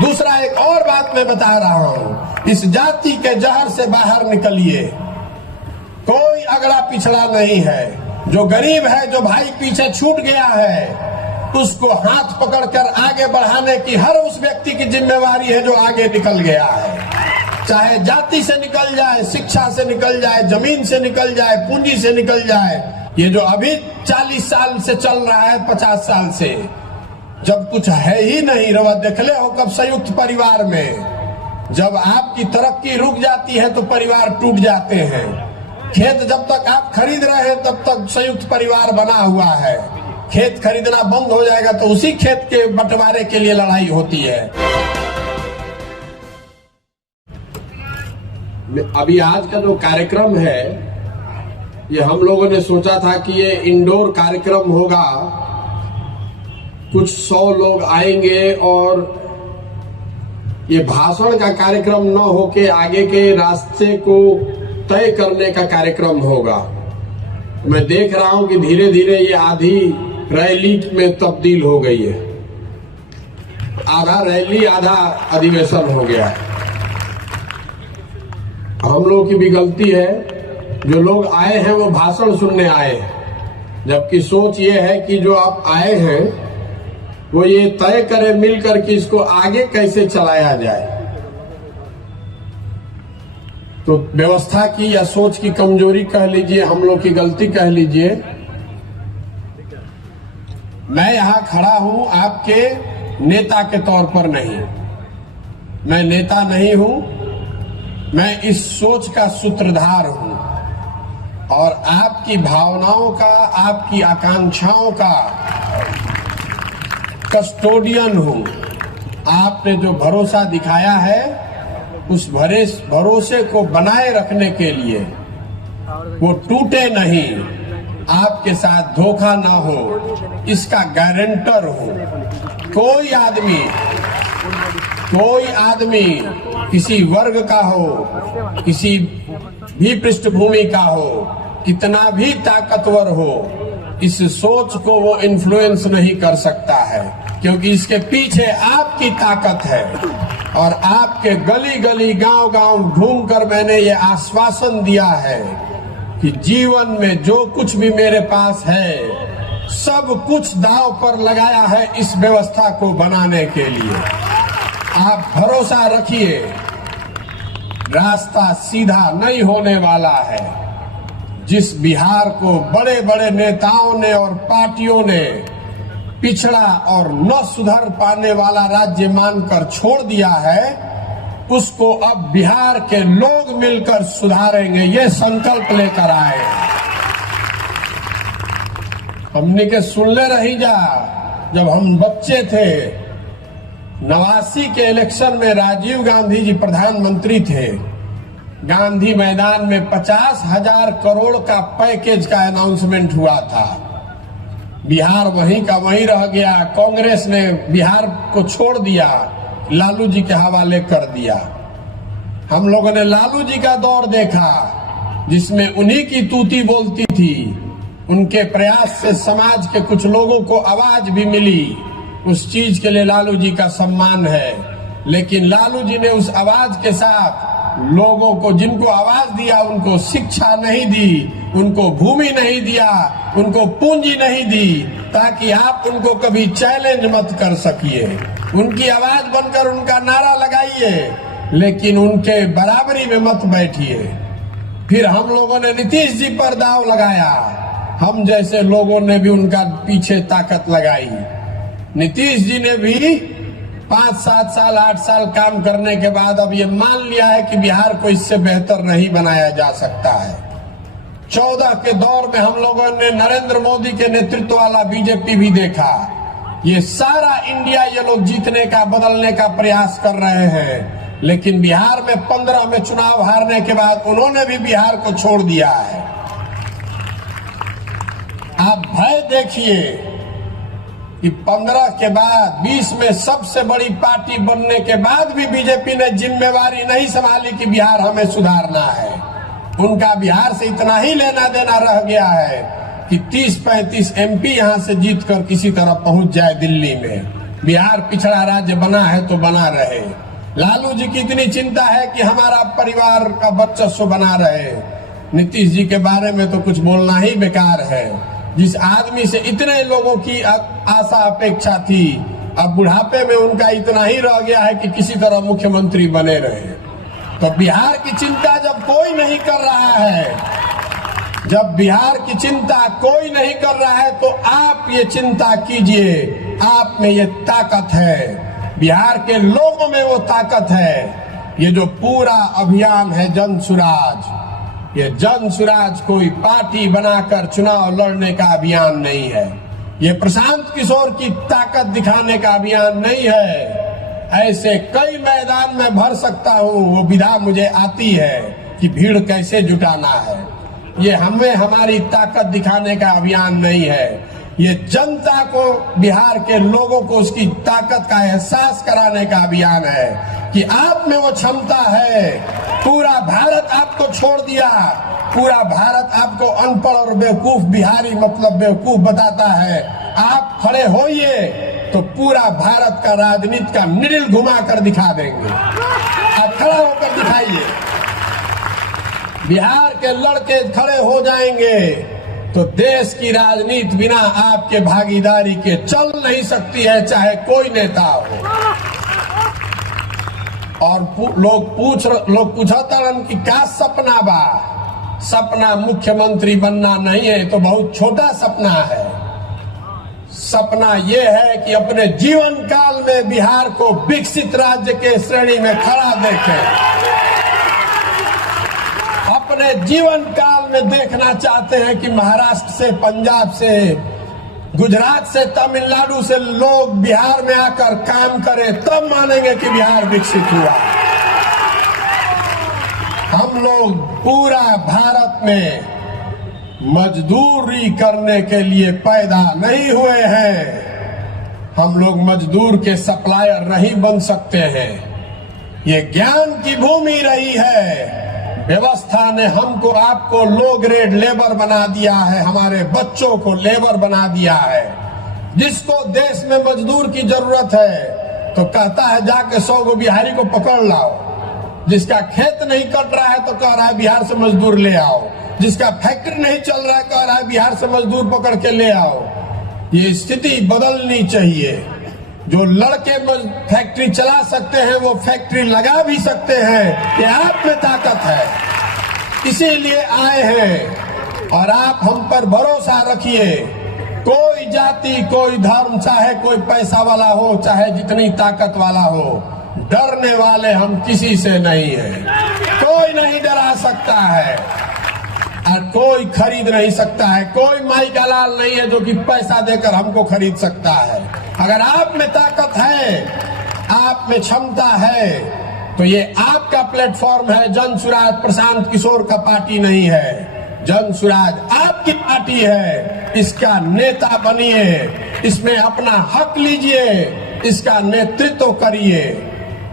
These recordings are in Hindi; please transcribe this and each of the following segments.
दूसरा एक और बात मैं बता रहा हूं, इस जाति के जहर से बाहर निकलिए। कोई अगड़ा पिछड़ा नहीं है। जो गरीब है, जो भाई पीछे छूट गया है, उसको हाथ पकड़कर आगे बढ़ाने की हर उस व्यक्ति की जिम्मेवारी है जो आगे निकल गया है। चाहे जाति से निकल जाए, शिक्षा से निकल जाए, जमीन से निकल जाए, पूंजी से निकल जाए। ये जो अभी 40 साल से चल रहा है, 50 साल से, जब कुछ है ही नहीं, रवा देखले हो कब संयुक्त परिवार में जब आपकी तरक्की रुक जाती है तो परिवार टूट जाते हैं। खेत जब तक आप खरीद रहे हैं तब तक संयुक्त परिवार बना हुआ है। खेत खरीदना बंद हो जाएगा तो उसी खेत के बंटवारे के लिए लड़ाई होती है। अभी आज का जो कार्यक्रम है, ये हम लोगों ने सोचा था कि ये इंडोर कार्यक्रम होगा, कुछ 100 लोग आएंगे और ये भाषण का कार्यक्रम न होके आगे के रास्ते को तय करने का कार्यक्रम होगा। मैं देख रहा हूं कि धीरे धीरे ये आधी रैली में तब्दील हो गई है। आधा रैली आधा अधिवेशन हो गया है। हम लोग की भी गलती है, जो लोग आए हैं वो भाषण सुनने आए हैं, जबकि सोच ये है कि जो आप आए हैं वो ये तय करे मिलकर कि इसको आगे कैसे चलाया जाए। तो व्यवस्था की या सोच की कमजोरी कह लीजिए, हम लोग की गलती कह लीजिए। मैं यहां खड़ा हूं आपके नेता के तौर पर नहीं, मैं नेता नहीं हूं, मैं इस सोच का सूत्रधार हूं और आपकी भावनाओं का, आपकी आकांक्षाओं का कस्टोडियन हूं। आपने जो भरोसा दिखाया है, उस भरोसे को बनाए रखने के लिए, वो टूटे नहीं, आपके साथ धोखा ना हो, इसका गारंटर हूं। कोई आदमी किसी वर्ग का हो, किसी भी पृष्ठभूमि का हो, कितना भी ताकतवर हो, इस सोच को वो इन्फ्लुएंस नहीं कर सकता है, क्योंकि इसके पीछे आपकी ताकत है। और आपके गली गली, गांव गांव घूमकर मैंने ये आश्वासन दिया है कि जीवन में जो कुछ भी मेरे पास है, सब कुछ दांव पर लगाया है इस व्यवस्था को बनाने के लिए। आप भरोसा रखिए, रास्ता सीधा नहीं होने वाला है। जिस बिहार को बड़े बड़े नेताओं ने और पार्टियों ने पिछड़ा और न सुधर पाने वाला राज्य मानकर छोड़ दिया है, उसको अब बिहार के लोग मिलकर सुधारेंगे, ये संकल्प लेकर आए। हमने के सुनले रही जा, जब हम बच्चे थे, 89 के इलेक्शन में राजीव गांधी जी प्रधानमंत्री थे। गांधी मैदान में 50,000 करोड़ का पैकेज का अनाउंसमेंट हुआ था। बिहार वहीं का वहीं रह गया। कांग्रेस ने बिहार को छोड़ दिया, लालू जी के हवाले कर दिया। हम लोगों ने लालू जी का दौर देखा, जिसमें उन्हीं की तूती बोलती थी। उनके प्रयास से समाज के कुछ लोगों को आवाज भी मिली। उस चीज के लिए लालू जी का सम्मान है। लेकिन लालू जी ने उस आवाज के साथ लोगों को, जिनको आवाज दिया, उनको शिक्षा नहीं दी, उनको भूमि नहीं दिया, उनको पूंजी नहीं दी, ताकि आप उनको कभी चैलेंज मत कर सकिए। उनकी आवाज बनकर उनका नारा लगाइए, लेकिन उनके बराबरी में मत बैठिए। फिर हम लोगों ने नीतीश जी पर दाव लगाया, हम जैसे लोगों ने भी उनका पीछे ताकत लगाई। नीतीश जी ने भी 5, 7 साल, 8 साल काम करने के बाद अब ये मान लिया है कि बिहार को इससे बेहतर नहीं बनाया जा सकता है। 14 के दौर में हम लोगों ने नरेंद्र मोदी के नेतृत्व वाला बीजेपी भी देखा। ये सारा इंडिया ये लोग जीतने का, बदलने का प्रयास कर रहे हैं, लेकिन बिहार में 15 में चुनाव हारने के बाद उन्होंने भी बिहार को छोड़ दिया है। आप भय देखिए कि 15 के बाद 20 में सबसे बड़ी पार्टी बनने के बाद भी बीजेपी ने जिम्मेवारी नहीं संभाली कि बिहार हमें सुधारना है। उनका बिहार से इतना ही लेना देना रह गया है कि 30-35 MP यहां से जीतकर किसी तरह पहुंच जाए दिल्ली में। बिहार पिछड़ा राज्य बना है तो बना रहे। लालू जी की इतनी चिंता है कि हमारा परिवार का वर्चस्व बना रहे। नीतीश जी के बारे में तो कुछ बोलना ही बेकार है। जिस आदमी से इतने लोगों की आशा अपेक्षा थी, अब बुढ़ापे में उनका इतना ही रह गया है कि किसी तरह मुख्यमंत्री बने रहे। तो बिहार की चिंता जब कोई नहीं कर रहा है, जब बिहार की चिंता कोई नहीं कर रहा है, तो आप ये चिंता कीजिए। आप में ये ताकत है, बिहार के लोगों में वो ताकत है। ये जो पूरा अभियान है जन सुराज, ये जन सुराज कोई पार्टी बनाकर चुनाव लड़ने का अभियान नहीं है। ये प्रशांत किशोर की ताकत दिखाने का अभियान नहीं है। ऐसे कई मैदान में भर सकता हूँ, वो विधा मुझे आती है कि भीड़ कैसे जुटाना है। ये हमें हमारी ताकत दिखाने का अभियान नहीं है। ये जनता को, बिहार के लोगों को उसकी ताकत का एहसास कराने का अभियान है कि आप में वो क्षमता है। पूरा भारत आपको छोड़ दिया, पूरा भारत आपको अनपढ़ और बेवकूफ बिहारी मतलब बेवकूफ बताता है। आप खड़े होइए तो पूरा भारत का राजनीति का निडिल घुमा कर दिखा देंगे। आप खड़ा होकर दिखाइए। बिहार के लड़के खड़े हो जाएंगे तो देश की राजनीति बिना आपके भागीदारी के चल नहीं सकती है, चाहे कोई नेता हो। और लोग पूछता रहन कि क्या सपना बा। सपना मुख्यमंत्री बनना नहीं है, तो बहुत छोटा सपना है। सपना यह है कि अपने जीवन काल में बिहार को विकसित राज्य के श्रेणी में खड़ा देखें। अपने जीवन काल में देखना चाहते हैं कि महाराष्ट्र से, पंजाब से, गुजरात से, तमिलनाडु से लोग बिहार में आकर काम करें, तब मानेंगे कि बिहार विकसित हुआ। हम लोग पूरा भारत में मजदूरी करने के लिए पैदा नहीं हुए हैं। हम लोग मजदूर के सप्लायर नहीं बन सकते हैं। ये ज्ञान की भूमि रही है। व्यवस्था ने हमको, आपको लो ग्रेड लेबर बना दिया है, हमारे बच्चों को लेबर बना दिया है। जिसको देश में मजदूर की जरूरत है तो कहता है जाके 100 गो बिहारी को पकड़ लाओ। जिसका खेत नहीं कट रहा है तो कह रहा है बिहार से मजदूर ले आओ। जिसका फैक्ट्री नहीं चल रहा है कह रहा है बिहार से मजदूर पकड़ के ले आओ। ये स्थिति बदलनी चाहिए। जो लड़के फैक्ट्री चला सकते हैं वो फैक्ट्री लगा भी सकते हैं। ये आप में ताकत है, इसीलिए आए हैं। और आप हम पर भरोसा रखिए। कोई जाति, कोई धर्म, चाहे कोई पैसा वाला हो, चाहे जितनी ताकत वाला हो, डरने वाले हम किसी से नहीं है। कोई नहीं डरा सकता है और कोई खरीद नहीं सकता है। कोई माई का लाल नहीं है जो कि पैसा देकर हमको खरीद सकता है। अगर आप में ताकत है, आप में क्षमता है, तो ये आपका प्लेटफॉर्म है। जन सुराज प्रशांत किशोर का पार्टी नहीं है। जन सुराज आपकी पार्टी है। इसका नेता बनिए, इसमें अपना हक लीजिए, इसका नेतृत्व करिए।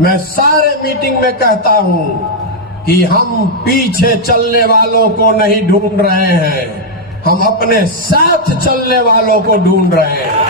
मैं सारे मीटिंग में कहता हूं कि हम पीछे चलने वालों को नहीं ढूंढ रहे हैं, हम अपने साथ चलने वालों को ढूंढ रहे हैं।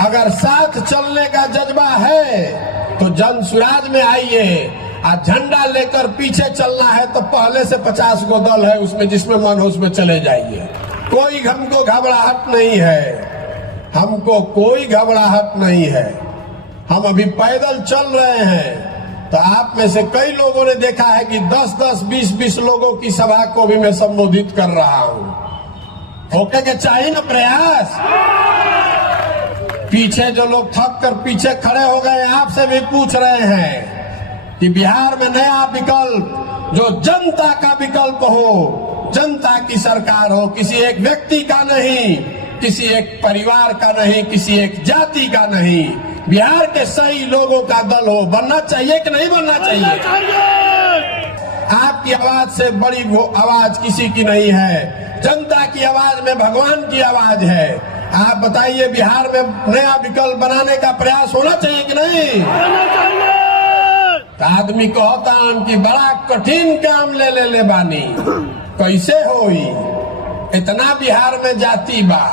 अगर साथ चलने का जज्बा है तो जन सुराज में आइए। आज झंडा लेकर पीछे चलना है तो पहले से 50 गो दल है उसमें, जिसमें मन हो उसमें चले जाइए। कोई हमको घबराहट नहीं है, हमको कोई घबराहट नहीं है। हम अभी पैदल चल रहे हैं। तो आप में से कई लोगों ने देखा है कि 10-10, 20-20 लोगों की सभा को भी मैं संबोधित कर रहा हूं। होके के चाहिए ना प्रयास। पीछे जो लोग थक कर पीछे खड़े हो गए, आपसे भी पूछ रहे हैं कि बिहार में नया विकल्प, जो जनता का विकल्प हो, जनता की सरकार हो, किसी एक व्यक्ति का नहीं, किसी एक परिवार का नहीं, किसी एक जाति का नहीं, बिहार के सही लोगों का दल हो। बनना चाहिए कि नहीं बनना चाहिए? आपकी आवाज से बड़ी वो आवाज किसी की नहीं है। जनता की आवाज में भगवान की आवाज है। आप बताइए, बिहार में नया विकल्प बनाने का प्रयास होना चाहिए कि नहीं? तो आदमी कहता कि बड़ा कठिन काम ले बानी, कैसे होई? इतना बिहार में जाति बा,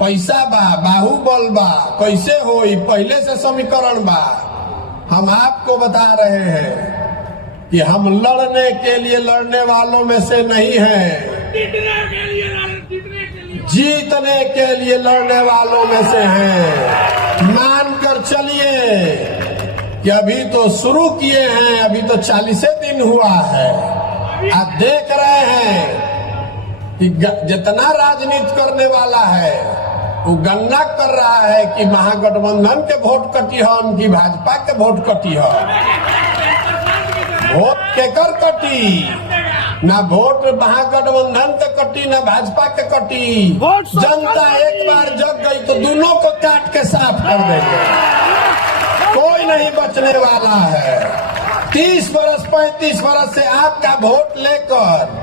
पैसा बा, बाहुबल बा, कैसे होई, पहले से समीकरण बा। हम आपको बता रहे हैं कि हम लड़ने के लिए लड़ने वालों में से नहीं हैं, जीतने के लिए लड़ने वालों में से हैं। मानकर चलिए कि अभी तो शुरू किए हैं, अभी तो 40 दिन हुआ है। आप देख रहे हैं कि जितना राजनीति करने वाला है वो गणना कर रहा है कि महागठबंधन के वोट कटी है, उनकी भाजपा के वोट कटी है। वोट केकर कटी? ना वोट महागठबंधन के कटी, ना भाजपा के कटी। जनता एक बार जग गई तो दोनों को काट के साफ कर देंगे, कोई नहीं बचने वाला है। 30 वर्ष 35 वर्ष से आपका वोट लेकर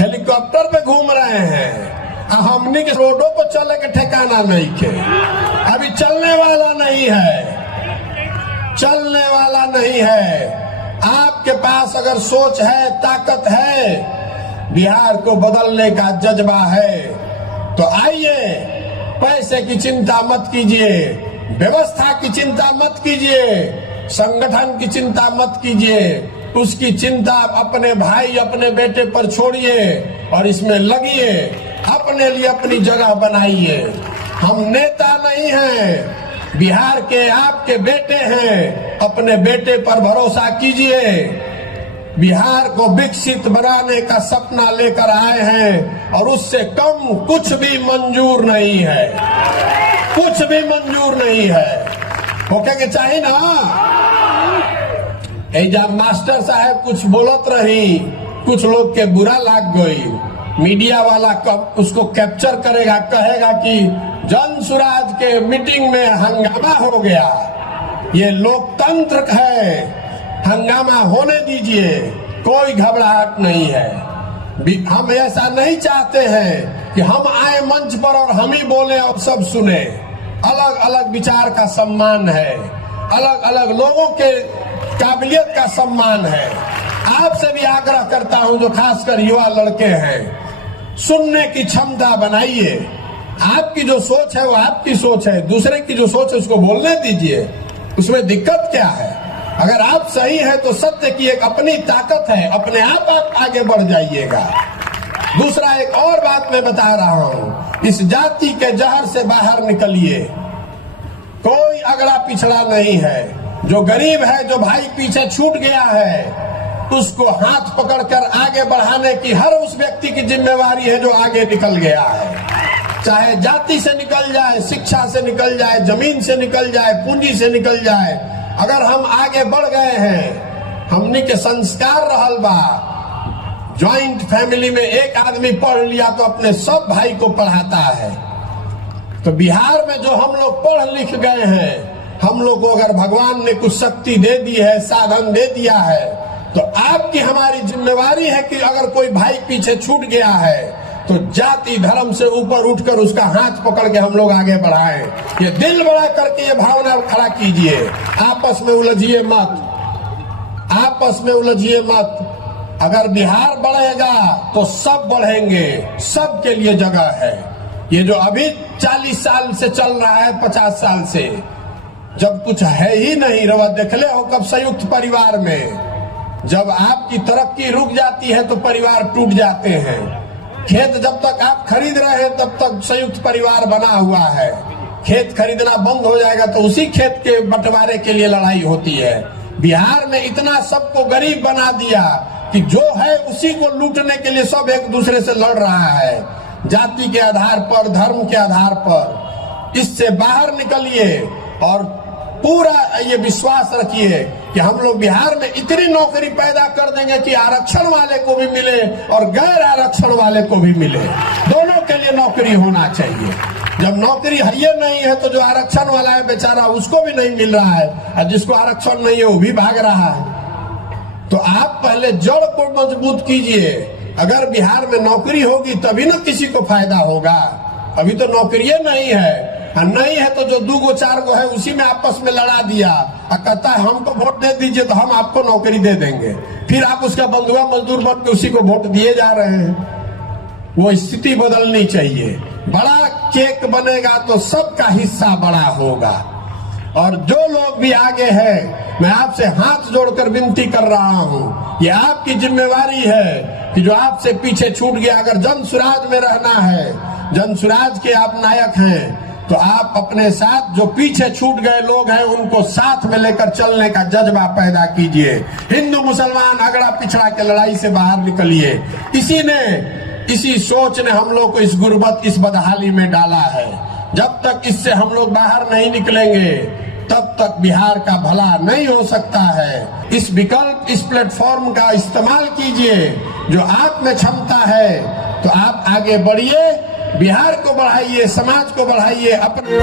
हेलीकॉप्टर पे घूम रहे हैं, हमनी के रोडों पर चले के ठिकाना नहीं के। अभी चलने वाला नहीं है, चलने वाला नहीं है। आपके पास अगर सोच है, ताकत है, बिहार को बदलने का जज्बा है तो आइए। पैसे की चिंता मत कीजिए, व्यवस्था की चिंता मत कीजिए, संगठन की चिंता मत कीजिए। उसकी चिंता अपने भाई, अपने बेटे पर छोड़िए और इसमें लगिए, अपने लिए अपनी जगह बनाइए। हम नेता नहीं हैं, बिहार के आपके बेटे हैं। अपने बेटे पर भरोसा कीजिए। बिहार को विकसित बनाने का सपना लेकर आए हैं और उससे कम कुछ भी मंजूर नहीं है, कुछ भी मंजूर नहीं है। होके के चाहिए ना। जब मास्टर साहब कुछ बोलत रही, कुछ लोग के बुरा लाग गई, मीडिया वाला कब उसको कैप्चर करेगा, कहेगा कि जन सुराज के मीटिंग में हंगामा हो गया। ये लोकतंत्र है, हंगामा होने दीजिए, कोई घबराहट नहीं है। हम ऐसा नहीं चाहते हैं कि हम आए मंच पर और हम ही बोले और सब सुने। अलग अलग विचार का सम्मान है, अलग अलग लोगों के काबिलियत का सम्मान है। आपसे भी आग्रह करता हूं, जो खासकर युवा लड़के हैं, सुनने की क्षमता बनाइए। आपकी जो सोच है वो आपकी सोच है, दूसरे की जो सोच है उसको बोलने दीजिए। उसमें दिक्कत क्या है? अगर आप सही है तो सत्य की एक अपनी ताकत है, अपने आप आगे बढ़ जाइएगा। दूसरा एक और बात मैं बता रहा हूं, इस जाति के जहर से बाहर निकलिए। कोई अगड़ा पिछड़ा नहीं है। जो गरीब है, जो भाई पीछे छूट गया है, उसको हाथ पकड़कर आगे बढ़ाने की हर उस व्यक्ति की जिम्मेवारी है जो आगे निकल गया है। चाहे जाति से निकल जाए, शिक्षा से निकल जाए, जमीन से निकल जाए, पूंजी से निकल जाए, अगर हम आगे बढ़ गए हैं, हमनी के संस्कार रहल बा। ज्वाइंट फैमिली में एक आदमी पढ़ लिया तो अपने सब भाई को पढ़ाता है। तो बिहार में जो हम लोग पढ़ लिख गए हैं, हम लोग को अगर भगवान ने कुछ शक्ति दे दी है, साधन दे दिया है, तो आपकी हमारी जिम्मेवारी है कि अगर कोई भाई पीछे छूट गया है तो जाति धर्म से ऊपर उठकर उसका हाथ पकड़ के हम लोग आगे बढ़ाएं। ये दिल बड़ा करके ये भावना खड़ा कीजिए। आपस में उलझिए मत, आपस में उलझिए मत। अगर बिहार बढ़ेगा तो सब बढ़ेंगे, सबके लिए जगह है। ये जो अभी 40 साल से चल रहा है, 50 साल से, जब कुछ है ही नहीं, रवा देखले हो कब संयुक्त परिवार में जब आपकी तरक्की रुक जाती है तो परिवार टूट जाते हैं। खेत जब तक आप खरीद रहे हैं तब तक संयुक्त परिवार बना हुआ है। खेत खरीदना बंद हो जाएगा तो उसी खेत के बंटवारे के लिए लड़ाई होती है। बिहार में इतना सबको गरीब बना दिया कि जो है उसी को लूटने के लिए सब एक दूसरे से लड़ रहा है, जाति के आधार पर, धर्म के आधार पर। इससे बाहर निकलिए और पूरा ये विश्वास रखिए कि हम लोग बिहार में इतनी नौकरी पैदा कर देंगे कि आरक्षण वाले को भी मिले और गैर आरक्षण वाले को भी मिले। दोनों के लिए नौकरी होना चाहिए। जब नौकरी है नहीं है तो जो आरक्षण वाला है बेचारा, उसको भी नहीं मिल रहा है, और जिसको आरक्षण नहीं है वो भी भाग रहा है। तो आप पहले जड़ को मजबूत कीजिए। अगर बिहार में नौकरी होगी तभी ना किसी को फायदा होगा। अभी तो नौकरी नहीं है, नहीं है तो जो 2 4 है उसी में आपस में लड़ा दिया और कहता है हमको वोट दे दीजिए तो हम आपको नौकरी दे देंगे। फिर आप उसका बंधुआ मजदूर बन के उसी को वोट दिए जा रहे हैं। वो स्थिति बदलनी चाहिए। बड़ा केक बनेगा तो सबका हिस्सा बड़ा होगा। और जो लोग भी आगे हैं, मैं आपसे हाथ जोड़कर विनती कर रहा हूं, ये आपकी जिम्मेवारी है कि जो आपसे पीछे छूट गया, अगर जन सुराज में रहना है, जन सुराज के आप नायक हैं, तो आप अपने साथ जो पीछे छूट गए लोग हैं उनको साथ में लेकर चलने का जज्बा पैदा कीजिए। हिंदू मुसलमान अगड़ा पिछड़ा के लड़ाई से बाहर निकलिए। इसी सोच ने हम लोग को इस गुर्बत, इस बदहाली में डाला है। जब तक इससे हम लोग बाहर नहीं निकलेंगे तब तक बिहार का भला नहीं हो सकता है। इस विकल्प, इस प्लेटफॉर्म का इस्तेमाल कीजिए। जो आप में क्षमता है तो आप आगे बढ़िए, बिहार को बढ़ाइए, समाज को बढ़ाइए, अपने